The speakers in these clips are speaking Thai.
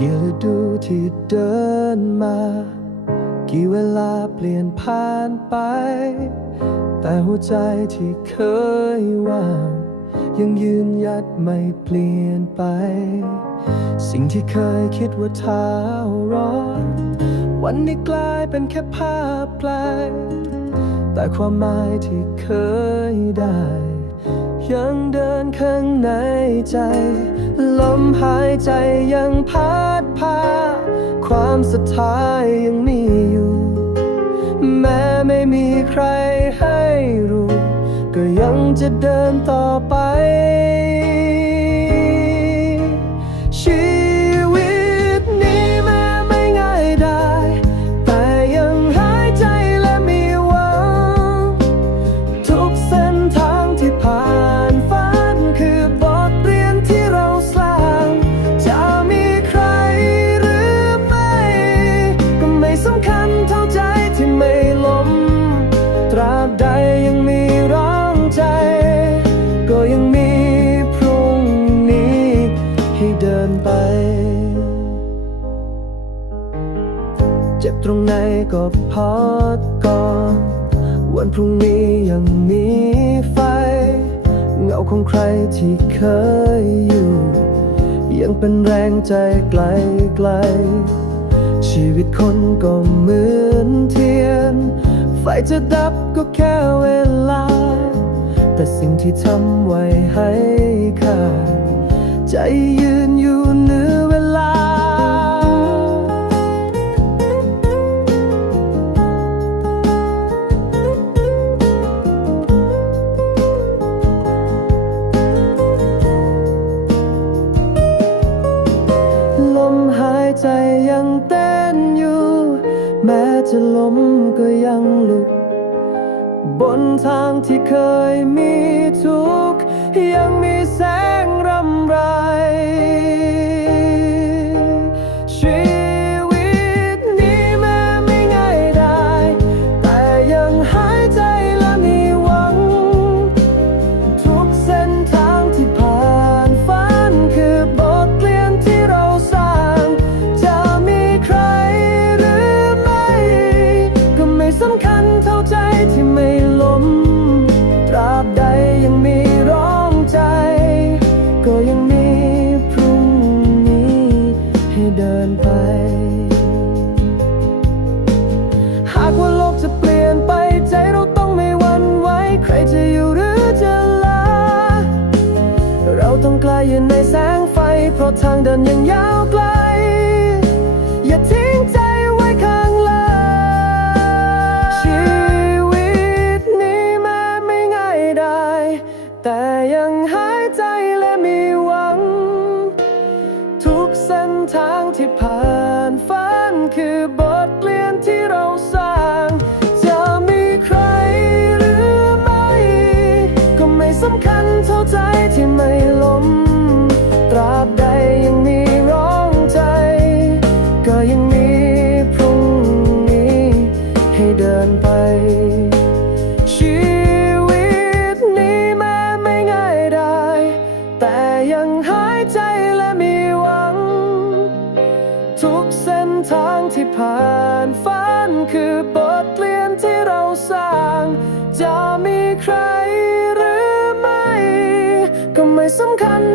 กี่ฤดูที่เดินมา กี่เวลาเปลี่ยนผ่านไป แต่หัวใจที่เคยว่างยังยืนยัดไม่เปลี่ยนไป สิ่งที่เคยคิดว่าท้าร้อนวันนี้กลายเป็นแค่ภาพไกลแต่ความหมายที่เคยได้ ยังเดินข้างในใจ ลมหายใจยังพัดพา ความสุดท้ายยังมีอยู่ แม้ไม่มีใครให้รู้ ก็ยังจะเดินต่อไป ตรงไหนก็พอก่อนวันพรุ่งนี้ยังมีไฟ เงาของใครที่เคยอยู่ ยังเป็นแรงใจไกลไกล ชีวิตคนก็เหมือนเทียน ไฟจะดับก็แค่เวลา แต่สิ่งที่ทำไว้ให้ค่าใจยืนอยู่เหนือ ยังเต้นอยู่ แม้จะล้มก็ยังลุก บนทางที่เคยมี เดินไป หากว่าโลกจะเปลี่ยนไปใจเราต้องไม่หวั่นไหวใครจะอยู่หรือจะลา เราต้องกลายืนในแสงไฟ เพราะทางเดินยังยาวไกล คั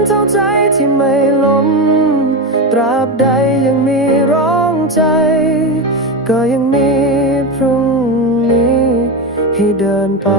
เท่าใจที่ไม่ล้ม ตราบใดยังมีร้องใจ ก็ยังมีพรุ่งนี้ให้เดินไป